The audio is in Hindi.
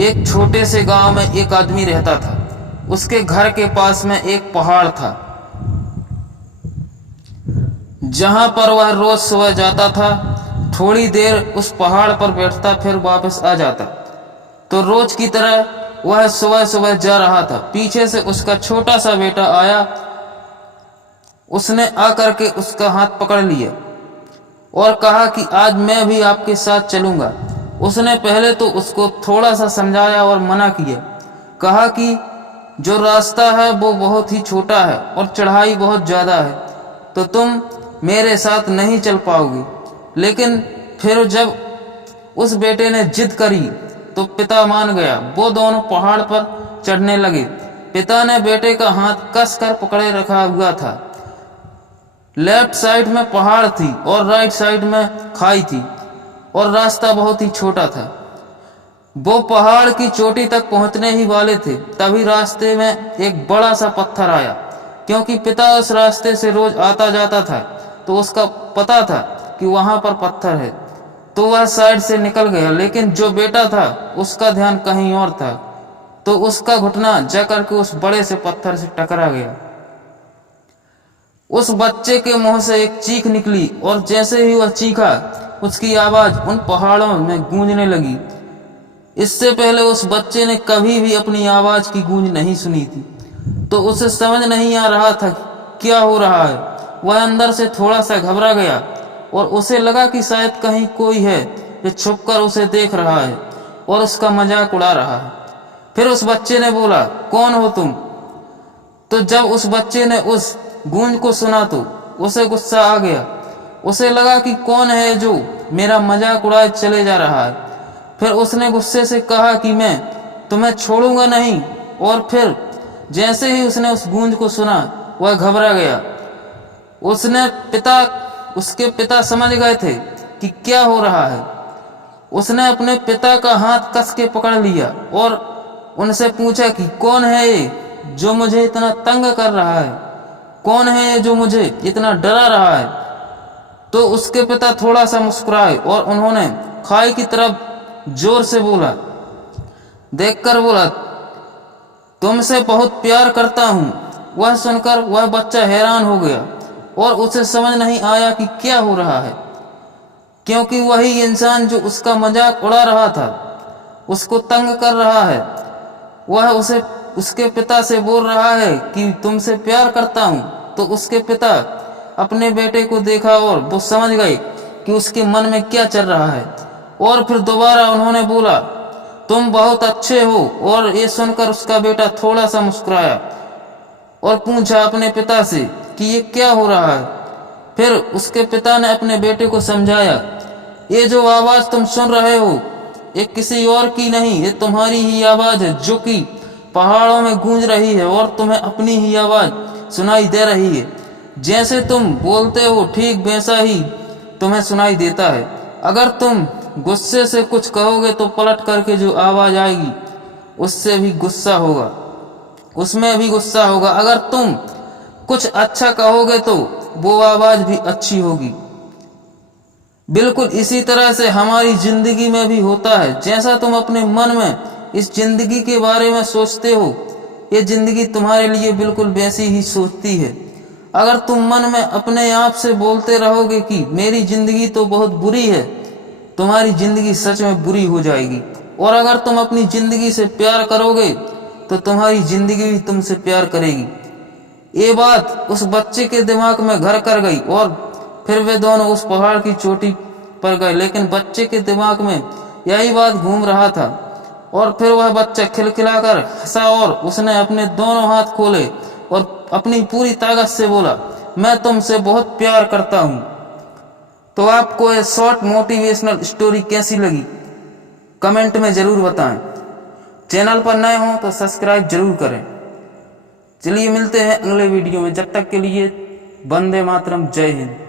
एक छोटे से गांव में एक आदमी रहता था। उसके घर के पास में एक पहाड़ था, जहां पर वह रोज सुबह जाता था। थोड़ी देर उस पहाड़ पर बैठता, फिर वापस आ जाता। तो रोज की तरह वह सुबह सुबह जा रहा था। पीछे से उसका छोटा सा बेटा आया। उसने आकर के उसका हाथ पकड़ लिया और कहा कि आज मैं भी आपके साथ चलूंगा। उसने पहले तो उसको थोड़ा सा समझाया और मना किया। कहा कि जो रास्ता है वो बहुत ही छोटा है और चढ़ाई बहुत ज़्यादा है, तो तुम मेरे साथ नहीं चल पाओगे। लेकिन फिर जब उस बेटे ने जिद करी तो पिता मान गया। वो दोनों पहाड़ पर चढ़ने लगे। पिता ने बेटे का हाथ कसकर पकड़े रखा हुआ था। लेफ्ट साइड में पहाड़ थी और राइट साइड में खाई थी और रास्ता बहुत ही छोटा था। वो पहाड़ की चोटी तक पहुंचने ही वाले थे, तभी रास्ते में एक बड़ा सा पत्थर आया। क्योंकि पिता उस रास्ते से रोज आता जाता था, तो उसका पता था कि वहां पर पत्थर है, तो वह साइड से निकल गया। लेकिन जो बेटा था उसका ध्यान कहीं और था, तो उसका घुटना जाकर के उस बड़े से पत्थर से टकरा गया। उस बच्चे के मुंह से एक चीख निकली और जैसे ही वह चीखा, उसकी आवाज उन पहाड़ों में गूंजने लगी। इससे पहले उस बच्चे ने कभी भी अपनी आवाज की गूंज नहीं सुनी थी, तो उसे समझ नहीं आ रहा था क्या हो रहा है। वह अंदर से थोड़ा सा घबरा गया और उसे लगा कि शायद कहीं कोई है जो छुपकर उसे देख रहा है और उसका मजाक उड़ा रहा है। फिर उस बच्चे ने बोला, कौन हो तुम? तो जब उस बच्चे ने उस गूंज को सुना तो उसे गुस्सा आ गया। उसे लगा कि कौन है जो मेरा मजाक उड़ाए चले जा रहा है। फिर उसने गुस्से से कहा कि मैं तुम्हें छोड़ूंगा नहीं। और फिर जैसे ही उसने उस गूंज को सुना, वह घबरा गया। उसके पिता समझ गए थे कि क्या हो रहा है। उसने अपने पिता का हाथ कस के पकड़ लिया और उनसे पूछा कि कौन है ये जो मुझे इतना तंग कर रहा है? कौन है ये जो मुझे इतना डरा रहा है? तो उसके पिता थोड़ा सा मुस्कुराए और उन्होंने खाई की तरफ जोर से बोला, देखकर बोला, तुमसे बहुत प्यार करता हूं। वह सुनकर वह बच्चा हैरान हो गया और उसे समझ नहीं आया कि क्या हो रहा है, क्योंकि वही इंसान जो उसका मजाक उड़ा रहा था, उसको तंग कर रहा है, वह उसके पिता से बोल रहा है कि तुमसे प्यार करता हूं। तो उसके पिता अपने बेटे को देखा और वो समझ गए कि उसके मन में क्या चल रहा है। और फिर दोबारा उन्होंने बोला, तुम बहुत अच्छे हो। और ये सुनकर उसका बेटा थोड़ा सा मुस्कुराया और पूछा अपने पिता से कि ये क्या हो रहा है। फिर उसके पिता ने अपने बेटे को समझाया, ये जो आवाज तुम सुन रहे हो, ये किसी और की नहीं, ये तुम्हारी ही आवाज है जो कि पहाड़ों में गूंज रही है और तुम्हें अपनी ही आवाज सुनाई दे रही है। जैसे तुम बोलते हो ठीक वैसा ही तुम्हें सुनाई देता है। अगर तुम गुस्से से कुछ कहोगे तो पलट करके जो आवाज आएगी उससे भी गुस्सा होगा, उसमें भी गुस्सा होगा। अगर तुम कुछ अच्छा कहोगे तो वो आवाज भी अच्छी होगी। बिल्कुल इसी तरह से हमारी जिंदगी में भी होता है। जैसा तुम अपने मन में इस जिंदगी के बारे में सोचते हो, ये जिंदगी तुम्हारे लिए बिल्कुल वैसी ही सोचती है। अगर तुम मन में अपने आप से बोलते रहोगे कि मेरी जिंदगी तो बहुत बुरी है, तुम्हारी जिंदगी सच में बुरी हो जाएगी। और अगर तुम अपनी जिंदगी से प्यार करोगे तो तुम्हारी जिंदगी भी तुमसे प्यार करेगी। ये बात उस बच्चे के दिमाग में घर कर गई और फिर वे दोनों उस पहाड़ की चोटी पर गए। लेकिन बच्चे के दिमाग में यही बात घूम रहा था और फिर वह बच्चा खिलखिलाकर हंसा और उसने अपने दोनों हाथ खोले और अपनी पूरी ताकत से बोला, मैं तुमसे बहुत प्यार करता हूं। तो आपको ये शॉर्ट मोटिवेशनल स्टोरी कैसी लगी कमेंट में जरूर बताएं। चैनल पर नए हो तो सब्सक्राइब जरूर करें। चलिए मिलते हैं अगले वीडियो में, जब तक के लिए वंदे मातरम, जय हिंद।